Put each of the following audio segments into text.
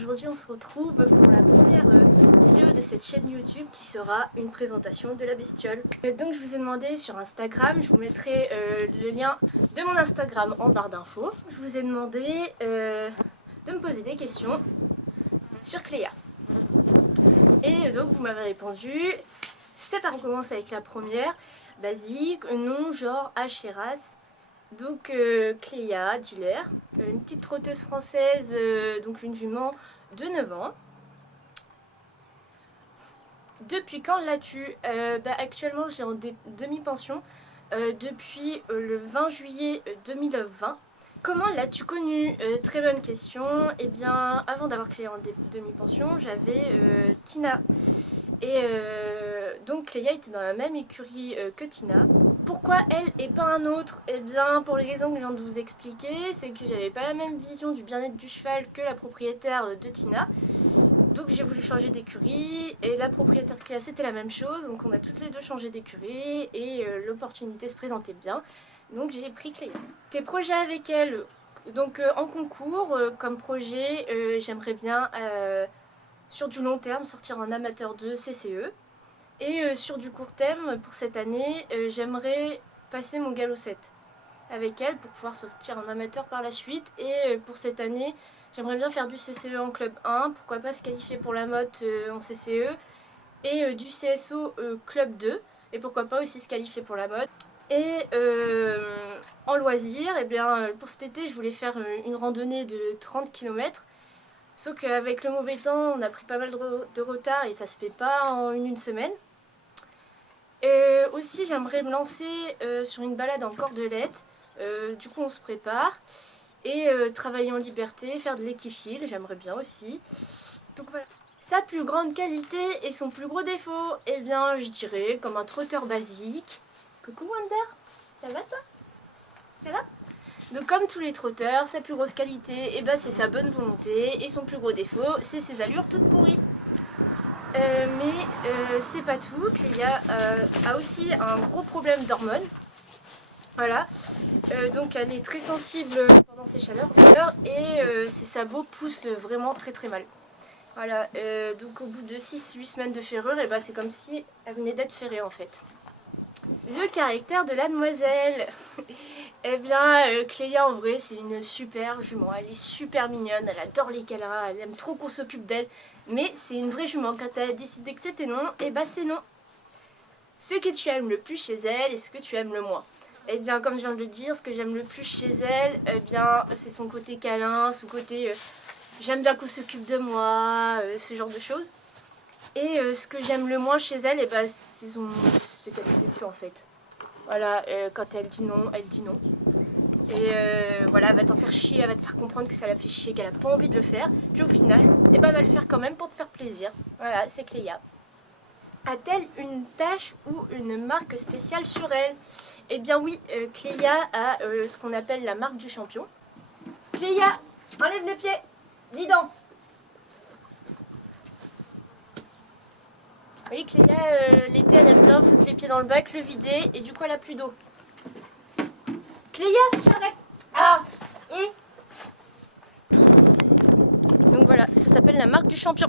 aujourd'hui on se retrouve pour la première vidéo de cette chaîne YouTube qui sera une présentation de la bestiole. Donc je vous ai demandé sur Instagram, je vous mettrai le lien de mon Instagram en barre d'infos. Je vous ai demandé de me poser des questions sur Cléa. Et donc vous m'avez répondu, c'est par où on commence avec la première, basique, nom, genre, âge et race. Donc Cléa Diller, une petite trotteuse française, donc une jument de 9 ans. Depuis quand l'as-tu? Actuellement je l'ai en demi-pension depuis le 20 juillet 2020. Comment l'as-tu connue? Très bonne question. Eh bien avant d'avoir Cléa en demi-pension, j'avais Tina. Et donc Cléa était dans la même écurie que Tina. Pourquoi elle et pas un autre? Eh bien pour les raisons que je viens de vous expliquer, c'est que j'avais pas la même vision du bien-être du cheval que la propriétaire de Tina. Donc j'ai voulu changer d'écurie et la propriétaire de Cléa c'était la même chose. Donc on a toutes les deux changé d'écurie et l'opportunité se présentait bien. Donc j'ai pris Cléa. Tes projets avec elle? Donc en concours, comme projet, j'aimerais bien sur du long terme sortir en amateur 2 CCE. Et sur du court terme, pour cette année, j'aimerais passer mon galop 7 avec elle pour pouvoir sortir en amateur par la suite. Et pour cette année, j'aimerais bien faire du CCE en club 1, pourquoi pas se qualifier pour la motte en CCE, et du CSO club 2, et pourquoi pas aussi se qualifier pour la motte. Et en loisir, eh bien, pour cet été, je voulais faire une randonnée de 30 km. Sauf qu'avec le mauvais temps, on a pris pas mal de retard et ça se fait pas en une semaine. Aussi, j'aimerais me lancer sur une balade en cordelette. Du coup, on se prépare. Et travailler en liberté, faire de l'équifile, j'aimerais bien aussi. Donc voilà. Sa plus grande qualité et son plus gros défaut, eh bien, je dirais comme un trotteur basique. Coucou Wonder, ça va toi? Ça va? Donc comme tous les trotteurs, sa plus grosse qualité, eh ben, c'est sa bonne volonté, et son plus gros défaut, c'est ses allures toutes pourries. Mais c'est pas tout, Cléa a aussi un gros problème d'hormones. Voilà, donc elle est très sensible pendant ces chaleurs et ses sabots poussent vraiment très très mal. Voilà, donc au bout de 6-8 semaines de ferrure, eh ben, c'est comme si elle venait d'être ferrée en fait. Le caractère de la demoiselle. Eh bien, Cléa en vrai c'est une super jument, elle est super mignonne, elle adore les câlins, elle aime trop qu'on s'occupe d'elle. Mais c'est une vraie jument, quand elle a décidé que c'était non, et bah c'est non. Ce que tu aimes le plus chez elle et ce que tu aimes le moins. Eh bien comme je viens de le dire, ce que j'aime le plus chez elle, eh bien c'est son côté câlin, son côté j'aime bien qu'on s'occupe de moi, ce genre de choses. Et ce que j'aime le moins chez elle, eh ben, c'est ses qualités de cul en fait. Voilà, quand elle dit non, elle dit non. Et voilà, elle va t'en faire chier, elle va te faire comprendre que ça la fait chier, qu'elle a pas envie de le faire. Puis au final, eh ben, elle va le faire quand même pour te faire plaisir. Voilà, c'est Cléa. A-t-elle une tache ou une marque spéciale sur elle? Eh bien oui, Cléa a ce qu'on appelle la marque du champion. Cléa, enlève les pieds, dis donc. Oui, Cléa, l'été, elle aime bien foutre les pieds dans le bac, le vider, et du coup, elle a plus d'eau. Cléa, arrête! Ah! Et... Donc voilà, ça s'appelle la marque du champion.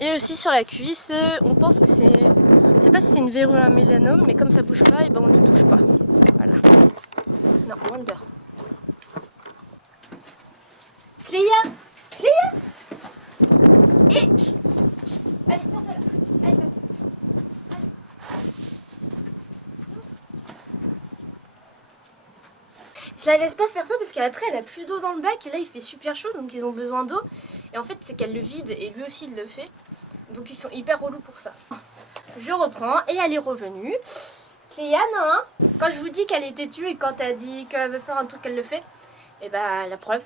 Et aussi sur la cuisse, on pense que c'est... Je sais pas si c'est une verrue à mélanome, mais comme ça bouge pas, et ben on n'y touche pas. Voilà. Non, Wonder. Cléa! Cléa! Et... Chut, chut. Allez, sors de là. Allez, allez. Je la laisse pas faire ça parce qu'après elle a plus d'eau dans le bac et là il fait super chaud donc ils ont besoin d'eau. Et en fait c'est qu'elle le vide et lui aussi il le fait. Donc ils sont hyper relous pour ça. Je reprends et elle est revenue. Cléa, non? Quand je vous dis qu'elle est têtue et quand elle dit qu'elle veut faire un truc, elle le fait, et bah la preuve.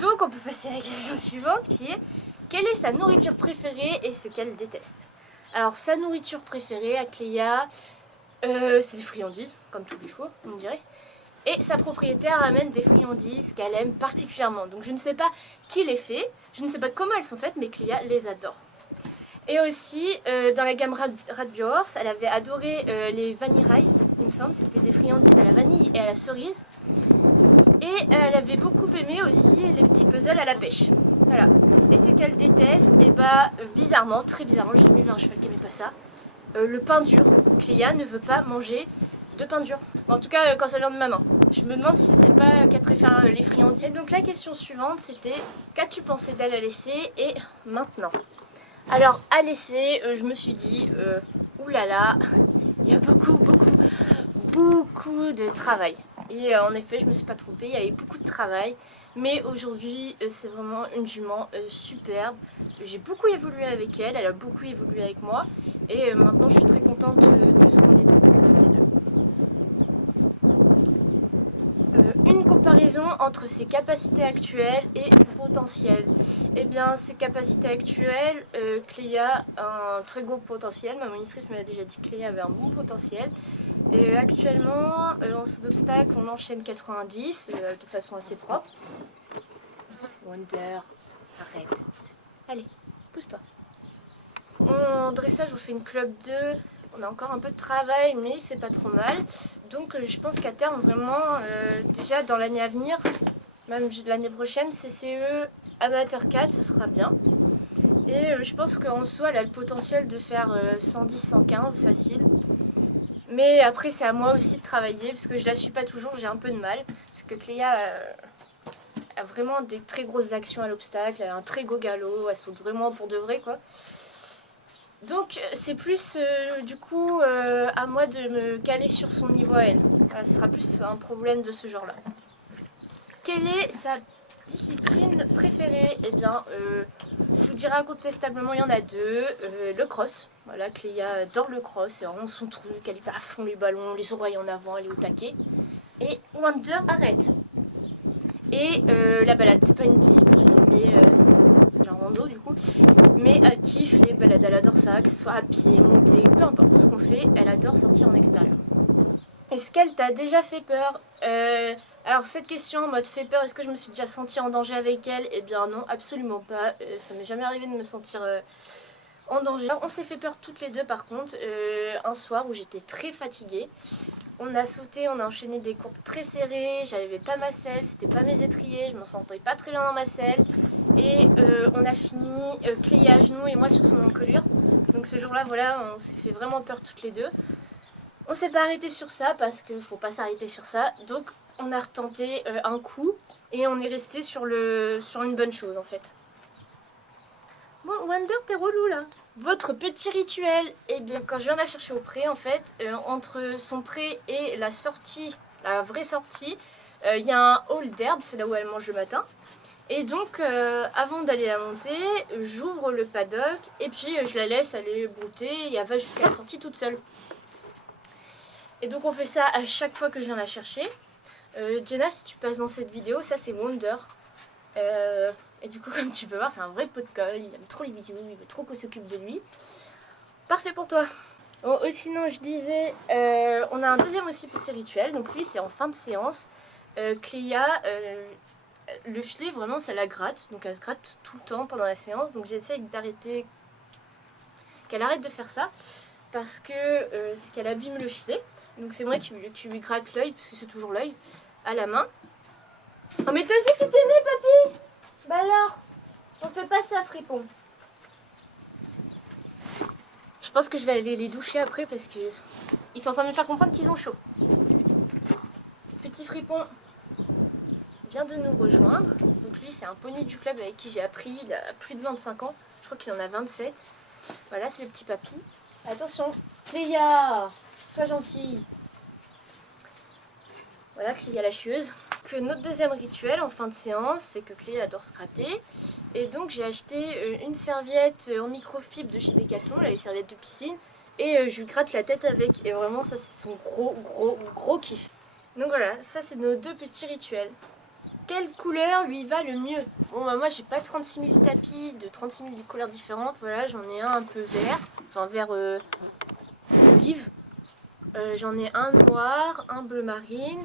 Donc on peut passer à la question suivante qui est: quelle est sa nourriture préférée et ce qu'elle déteste? Alors sa nourriture préférée à Cléa, c'est des friandises, comme tous les chevaux, on dirait. Et sa propriétaire amène des friandises qu'elle aime particulièrement. Donc je ne sais pas qui les fait, je ne sais pas comment elles sont faites, mais Cléa les adore. Et aussi, dans la gamme Radbjörns, elle avait adoré les Vanille Rice, il me semble. C'était des friandises à la vanille et à la cerise. Et elle avait beaucoup aimé aussi les petits puzzles à la pêche. Voilà. Et c'est qu'elle déteste, et bah bizarrement, très bizarrement, j'ai jamais vu un cheval qui aimait pas ça. Le pain dur. Cléa ne veut pas manger de pain dur. Bon, en tout cas, quand ça vient de ma main. Je me demande si c'est pas qu'elle préfère les friandises. Et donc la question suivante, c'était qu'as-tu pensé d'elle à laisser et maintenant? Alors à laisser, je me suis dit, oulala, il y a beaucoup de travail. Et en effet, je me suis pas trompée, il y avait beaucoup de travail. Mais aujourd'hui, c'est vraiment une jument superbe. J'ai beaucoup évolué avec elle, elle a beaucoup évolué avec moi. Et maintenant, je suis très contente de ce qu'on est devenus tous les deux. Une comparaison entre ses capacités actuelles et potentiel. Eh bien, ses capacités actuelles, Cléa a un très gros potentiel. Ma monitrice m'a déjà dit que Cléa avait un bon potentiel. Et actuellement, en saut d'obstacle, on enchaîne 90 de façon assez propre. Wonder, arrête. Allez, pousse-toi. En dressage, on fait une club 2. On a encore un peu de travail, mais c'est pas trop mal. Donc je pense qu'à terme, vraiment, déjà dans l'année à venir, même l'année prochaine, CCE amateur 4, ça sera bien. Et je pense qu'en saut, elle a le potentiel de faire 110-115 facile. Mais après, c'est à moi aussi de travailler, parce que je la suis pas toujours, j'ai un peu de mal. Parce que Cléa a vraiment des très grosses actions à l'obstacle, elle a un très beau galop, elle saute vraiment pour de vrai, quoi. Donc c'est plus du coup à moi de me caler sur son niveau à elle. Voilà, ce sera plus un problème de ce genre-là. Quelle est sa discipline préférée? Eh bien, je vous dirais incontestablement, il y en a deux. Le cross. Voilà, Cléa adore le cross, c'est vraiment son truc. Elle est à fond les ballons, les oreilles en avant, elle est au taquet. Et Wonder arrête. Et la balade, c'est pas une discipline, mais c'est la rando du coup. Mais elle kiffe les balades, elle adore ça, que ce soit à pied, monter, peu importe ce qu'on fait, elle adore sortir en extérieur. Est-ce qu'elle t'a déjà fait peur? Alors cette question en mode fait peur, est-ce que je me suis déjà sentie en danger avec elle? Eh bien non, absolument pas. Ça m'est jamais arrivé de me sentir en danger. On s'est fait peur toutes les deux par contre, un soir où j'étais très fatiguée. On a sauté, on a enchaîné des courbes très serrées, j'avais pas ma selle, c'était pas mes étriers, je me sentais pas très bien dans ma selle. Et on a fini, Cléa à genoux et moi sur son encolure. Donc ce jour-là, voilà, on s'est fait vraiment peur toutes les deux. On s'est pas arrêté sur ça parce qu'il faut pas s'arrêter sur ça. Donc on a retenté un coup et on est resté sur une bonne chose en fait. Bon, Wonder, t'es relou là. Votre petit rituel, eh bien quand je viens la chercher au pré, en fait, entre son pré et la sortie, la vraie sortie, il y a un hall d'herbe, c'est là où elle mange le matin. Et donc, avant d'aller la monter, j'ouvre le paddock et puis je la laisse aller brouter et elle va jusqu'à la sortie toute seule. Et donc on fait ça à chaque fois que je viens la chercher. Jenna, si tu passes dans cette vidéo, ça c'est Wonder. Et du coup, comme tu peux voir, c'est un vrai pot de colle, il aime trop les bisous, il veut trop qu'on s'occupe de lui. Parfait pour toi. Bon, sinon, je disais, on a un deuxième aussi petit rituel, donc lui c'est en fin de séance. Cléa, le filet vraiment ça la gratte, donc elle se gratte tout le temps pendant la séance, donc j'essaie d'arrêter, qu'elle arrête de faire ça, parce que c'est qu'elle abîme le filet. Donc c'est vrai que tu lui grattes l'œil, parce que c'est toujours l'œil, à la main. Oh mais toi aussi tu t'aimais papy? Bah alors, on fait pas ça fripon. Je pense que je vais aller les doucher après parce que ils sont en train de me faire comprendre qu'ils ont chaud. Petit fripon vient de nous rejoindre. Donc lui c'est un poney du club avec qui j'ai appris, il a plus de 25 ans. Je crois qu'il en a 27. Voilà, c'est le petit papy. Attention, Cléa, sois gentille. Voilà, Cléa la chieuse. Que notre deuxième rituel en fin de séance, c'est que Cléa adore se gratter. Et donc j'ai acheté une serviette en microfibre de chez Decathlon, les serviettes de piscine. Et je lui gratte la tête avec. Et vraiment ça c'est son gros kiff. Donc voilà, ça c'est nos deux petits rituels. Quelle couleur lui va le mieux? Bon bah moi j'ai pas 36 000 tapis de 36 000 couleurs différentes. Voilà, j'en ai un peu vert, enfin vert olive. J'en ai un noir, un bleu marine,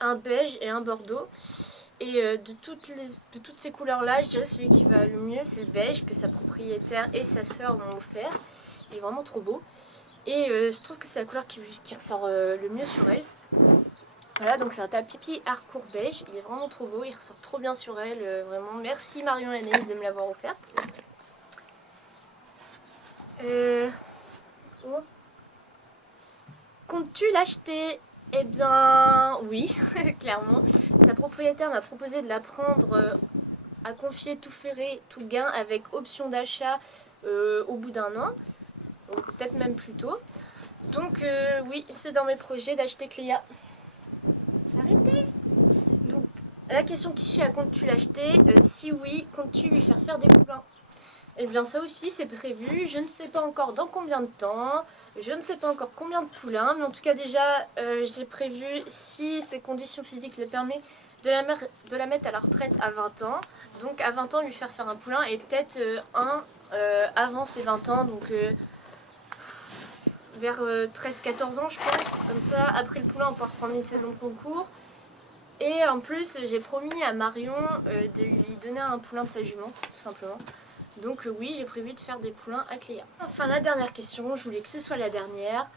un beige et un bordeaux. Et de toutes ces couleurs-là, je dirais celui qui va le mieux, c'est le beige que sa propriétaire et sa sœur m'ont offert. Il est vraiment trop beau. Et je trouve que c'est la couleur qui ressort le mieux sur elle. Voilà, donc c'est un tapis harcourt beige, il est vraiment trop beau, il ressort trop bien sur elle, vraiment. Merci Marion et Anaïs de me l'avoir offert. Oh. Comptes-tu l'acheter? Eh bien, oui, clairement. Sa propriétaire m'a proposé de la prendre à confier tout ferré, tout gain, avec option d'achat au bout d'un an, ou peut-être même plus tôt. Donc oui, c'est dans mes projets d'acheter Cléa. Arrêtez! Donc, la question qui suit, comptes-tu l'acheter? Si oui, comptes-tu lui faire faire des poulains? Eh bien ça aussi c'est prévu, je ne sais pas encore dans combien de temps, je ne sais pas encore combien de poulains, mais en tout cas déjà j'ai prévu, si ses conditions physiques le permettent, de la mettre à la retraite à 20 ans. Donc à 20 ans lui faire faire un poulain et peut-être un avant ses 20 ans, donc vers 13-14 ans je pense. Comme ça après le poulain on peut reprendre une saison de concours. Et en plus j'ai promis à Marion de lui donner un poulain de sa jument, tout simplement. Donc oui, j'ai prévu de faire des poulains à Cléa. Enfin, la dernière question, je voulais que ce soit la dernière.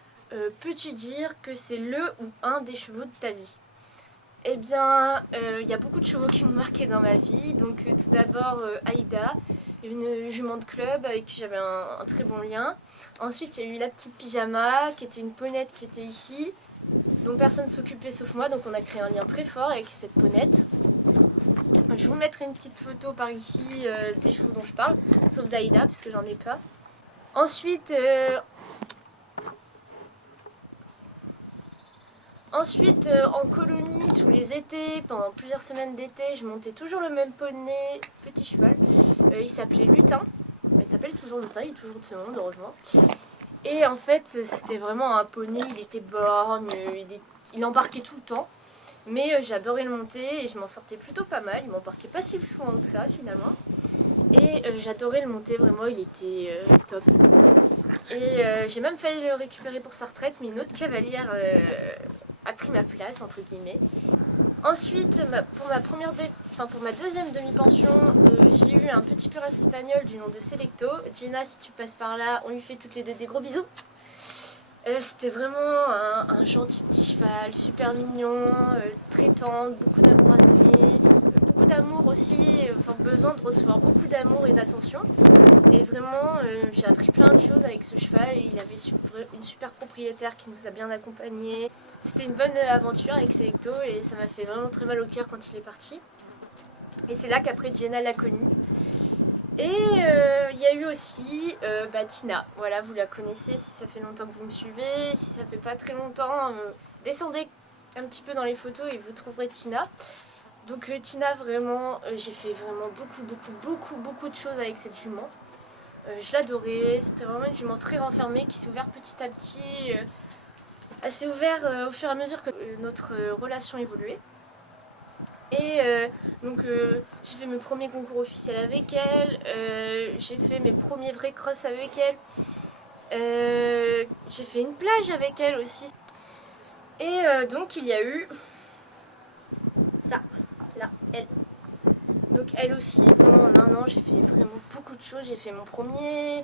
Peux-tu dire que c'est le ou un des chevaux de ta vie? Eh bien, il y a beaucoup de chevaux qui m'ont marqué dans ma vie. Donc tout d'abord Aïda, une jument de club avec qui j'avais un très bon lien. Ensuite, il y a eu la petite Pyjama, qui était une ponette qui était ici, dont personne ne s'occupait sauf moi. Donc on a créé un lien très fort avec cette ponette. Je vous mettrai une petite photo par ici des chevaux dont je parle, sauf d'Aïda parce que j'en ai pas. Ensuite, en colonie, tous les étés, pendant plusieurs semaines d'été, je montais toujours le même poney, petit cheval. Il s'appelait Lutin. Il s'appelle toujours Lutin, il est toujours de ce monde, heureusement. Et en fait, c'était vraiment un poney, il était borgne, il embarquait tout le temps. Mais j'adorais le monter et je m'en sortais plutôt pas mal. Il m'embarquait pas si souvent que ça finalement. Et j'adorais le monter, vraiment, il était top. Et j'ai même failli le récupérer pour sa retraite, mais une autre cavalière a pris ma place, entre guillemets. Ensuite, pour ma deuxième demi-pension, j'ai eu un petit puras espagnol du nom de Selecto. Gina, si tu passes par là, on lui fait toutes les deux des gros bisous. C'était vraiment un gentil petit cheval, super mignon, très tendre, beaucoup d'amour à donner, beaucoup d'amour aussi, besoin de recevoir beaucoup d'amour et d'attention. Et vraiment, j'ai appris plein de choses avec ce cheval et il avait une super propriétaire qui nous a bien accompagnés. C'était une bonne aventure avec Selecto et ça m'a fait vraiment très mal au cœur quand il est parti. Et c'est là qu'après Jenna l'a connu. Et il y a eu aussi Tina, voilà, vous la connaissez si ça fait longtemps que vous me suivez, si ça fait pas très longtemps, descendez un petit peu dans les photos et vous trouverez Tina. Donc Tina, vraiment, j'ai fait vraiment beaucoup de choses avec cette jument. Je l'adorais, c'était vraiment une jument très renfermée qui s'est ouverte petit à petit. Elle s'est ouverte au fur et à mesure que notre relation évoluait. Et j'ai fait mes premiers concours officiels avec elle, j'ai fait mes premiers vrais cross avec elle, j'ai fait une plage avec elle aussi. Et donc il y a eu ça, là, elle. Donc elle aussi, vraiment en un an, j'ai fait vraiment beaucoup de choses. J'ai fait ma première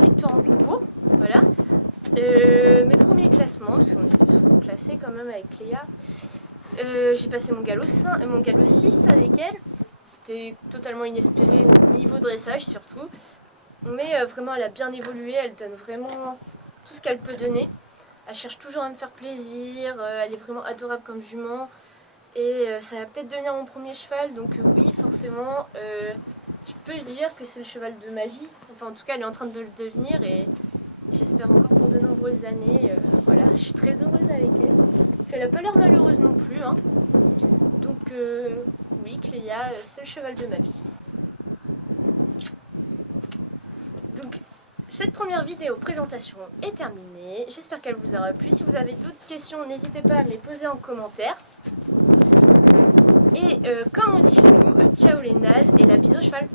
victoire en concours, voilà. Mes premiers classements, parce qu'on était souvent classés quand même avec Cléa. J'ai passé mon galop 6 avec elle. C'était totalement inespéré, niveau dressage surtout. Mais vraiment, elle a bien évolué, elle donne vraiment tout ce qu'elle peut donner. Elle cherche toujours à me faire plaisir, elle est vraiment adorable comme jument. Et ça va peut-être devenir mon premier cheval, donc oui, forcément, je peux dire que c'est le cheval de ma vie. Enfin, en tout cas, elle est en train de le devenir et j'espère encore pour de nombreuses années. Voilà, je suis très heureuse avec elle. Elle n'a pas l'air malheureuse non plus. Hein. Donc oui, Cléa, c'est le cheval de ma vie. Donc cette première vidéo présentation est terminée. J'espère qu'elle vous aura plu. Si vous avez d'autres questions, n'hésitez pas à me les poser en commentaire. Et comme on dit chez nous, ciao les nazes et la bise au cheval.